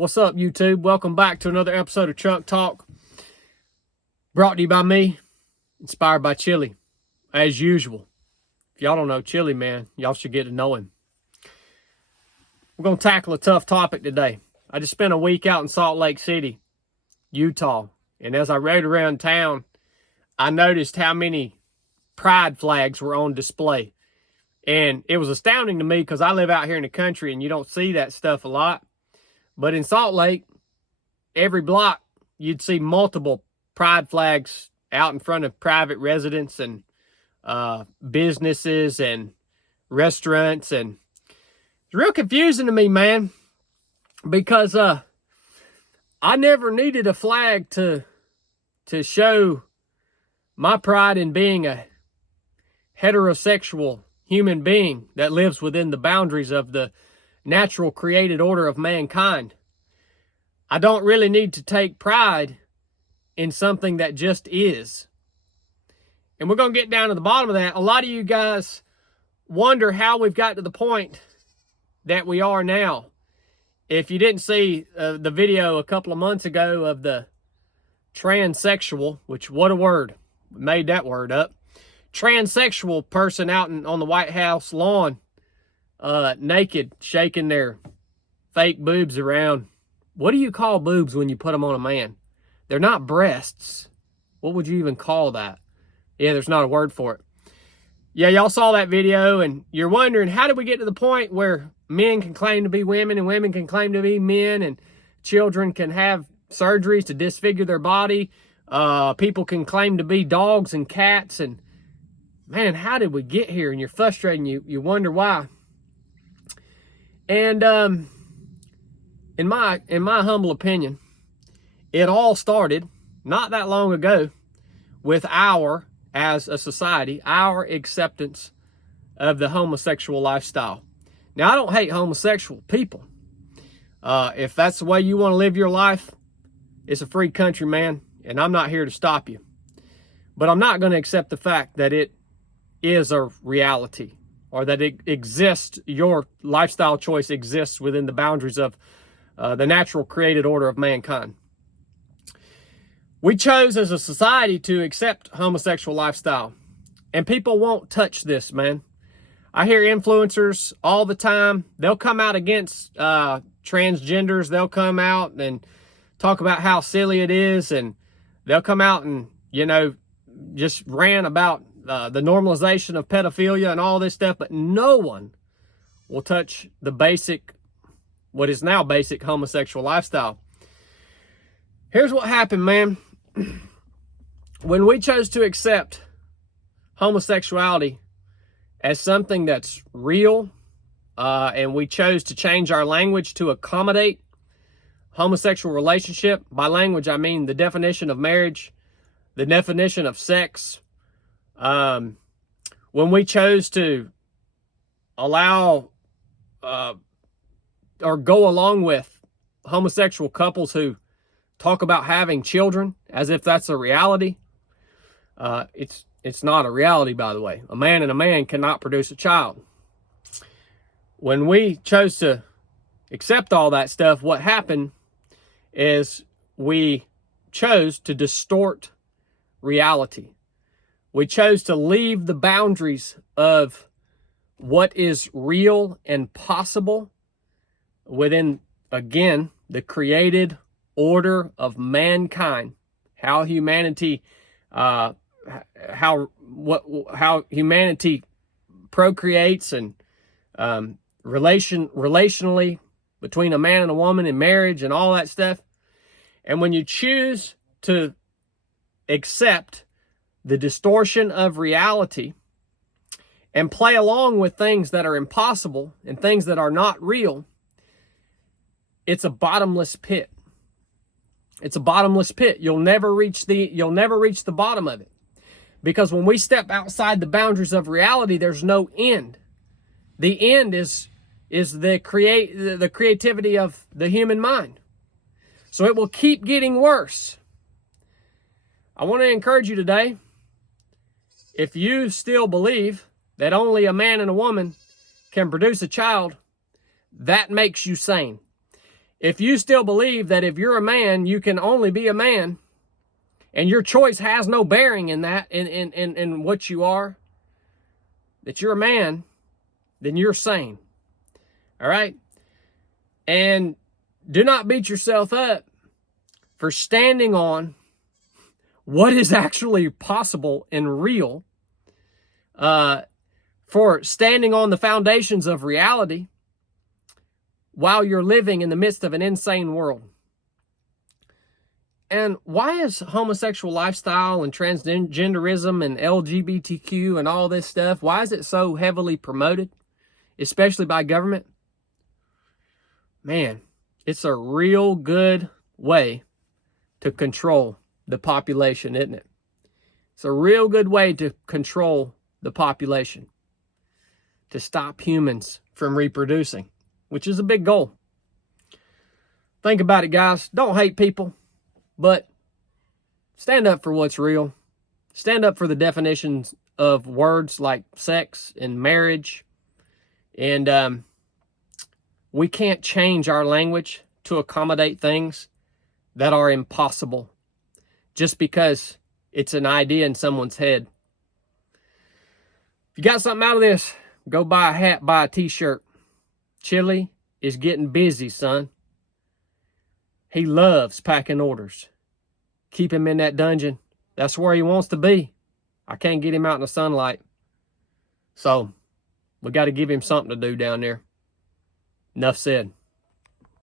What's up, YouTube? Welcome back to another episode of Truck Talk. Brought to you by me, inspired by Chili, as usual. If y'all don't know Chili, man, y'all should get to know him. We're going to tackle a tough topic today. I just spent a week out in Salt Lake City, Utah. And as I rode around town, I noticed how many pride flags were on display. And it was astounding to me because I live out here in the country and you don't see that stuff a lot. But in Salt Lake, every block, you'd see multiple pride flags out in front of private residents and businesses and restaurants. And it's real confusing to me, man, because I never needed a flag to show my pride in being a heterosexual human being that lives within the boundaries of the natural created order of mankind. I don't really need to take pride in something that just is. And we're going to get down to the bottom of that. A lot of you guys wonder how we've got to the point that we are now. If you didn't see the video a couple of months ago of the transsexual, which what a word, made that word up, transsexual person out on the White House lawn, naked, shaking their fake boobs around. What do you call boobs when you put them on a man? They're not breasts. What would you even call that? Yeah, there's not a word for it. Yeah, y'all saw that video and you're wondering, how did we get to the point where men can claim to be women and women can claim to be men and children can have surgeries to disfigure their body? People can claim to be dogs and cats, and man, how did we get here? And you're frustrated and you wonder why. And in my humble opinion, it all started not that long ago with as a society, our acceptance of the homosexual lifestyle. Now, I don't hate homosexual people. If that's the way you want to live your life, it's a free country, man, and I'm not here to stop you. But I'm not going to accept the fact that it is a reality, or that it exists, your lifestyle choice exists within the boundaries of the natural created order of mankind. We chose as a society to accept homosexual lifestyle, and people won't touch this, man. I hear influencers all the time. They'll come out against transgenders. They'll come out and talk about how silly it is, and they'll come out and, just rant about the normalization of pedophilia and all this stuff, but no one will touch the basic, what is now basic homosexual lifestyle. Here's what happened, man. When we chose to accept homosexuality as something that's real, and we chose to change our language to accommodate homosexual relationship, by language I mean the definition of marriage, the definition of sex. When we chose to allow or go along with homosexual couples who talk about having children as if that's a reality, it's not a reality, by the way. A man and a man cannot produce a child. When we chose to accept all that stuff, what happened is we chose to distort reality. We chose to leave the boundaries of what is real and possible within, again, the created order of mankind. How humanity, how humanity procreates and relationally between a man and a woman in marriage and all that stuff. And when you choose to accept the distortion of reality and play along with things that are impossible and things that are not real, it's a bottomless pit. It's a bottomless pit. You'll never reach the bottom of it. Because when we step outside the boundaries of reality, there's no end. The end is the creativity of the human mind. So it will keep getting worse. I want to encourage you today, if you still believe that only a man and a woman can produce a child, that makes you sane. if you still believe that if you're a man, you can only be a man, and your choice has no bearing in that, in what you are, that you're a man, then you're sane. All right? And do not beat yourself up for standing on what is actually possible and real, for standing on the foundations of reality while you're living in the midst of an insane world. And why is homosexual lifestyle and transgenderism and LGBTQ and all this stuff, why is it so heavily promoted, especially by government? Man, it's a real good way to control the population, isn't it? It's a real good way to control the population, to stop humans from reproducing, which is a big goal. Think about it, guys. Don't hate people, but stand up for what's real. Stand up for the definitions of words like sex and marriage. And we can't change our language to accommodate things that are impossible just because it's an idea in someone's head. If you got something out of this, go buy a hat, buy a t-shirt. Chili is getting busy, son. He loves packing orders. Keep him in that dungeon. That's where he wants to be. I can't get him out in the sunlight. So, we got to give him something to do down there. Enough said.